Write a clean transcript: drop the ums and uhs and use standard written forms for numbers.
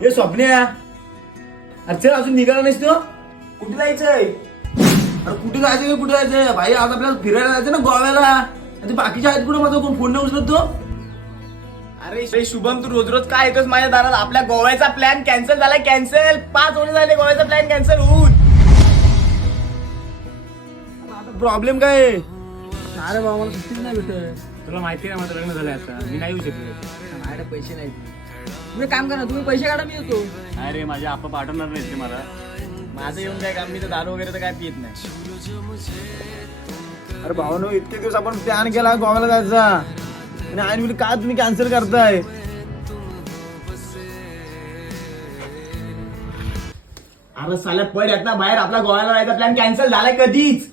हे स्वप्न्या, अरे चल अजून निघाला नाहीस तू? कुठे जायचंय? अरे कुठे जायचंय? कुठे जायचंय भाई? आज आपल्याला फिरायला जायचं ना गोव्याला. आणि ते बाकीच्या आहेत कुठे? माझा कोण फोन नाही उचलत तो? अरे शुभम, तू रोज रोज काय येतोस माझ्या दारात? आपल्या गोव्याचा प्लॅन कॅन्सल झाला. कॅन्सल 5 वर्ष झाले गोव्याचा प्लॅन कॅन्सल होऊन. आता प्रॉब्लेम काय आहे? अरे बाबा, मला सुट्टीच नाही भेटत. तुला माहिती आहे माझं लग्न झालंय आता, मी नाही येऊ शकलो. माझ्याकडे पैसे नाही. तुम्ही काम करा, तुम्ही पैसे काढा, मी येतो. नाही रे, माझे आपा पाठवणार नाहीत रे मला. माझं येऊन काय काम? मी तर दारू वगैरे तर काय पित नाही. अरे भावानो, इतके दिवस आपण प्लॅन केला गोव्याला जायचा आणि आई बोलली का तुम्ही कॅन्सल करताय? अरे साल्या पड येत ना बाहेर. आपला गोव्याला जायचा प्लॅन कॅन्सल झालाय कधीच.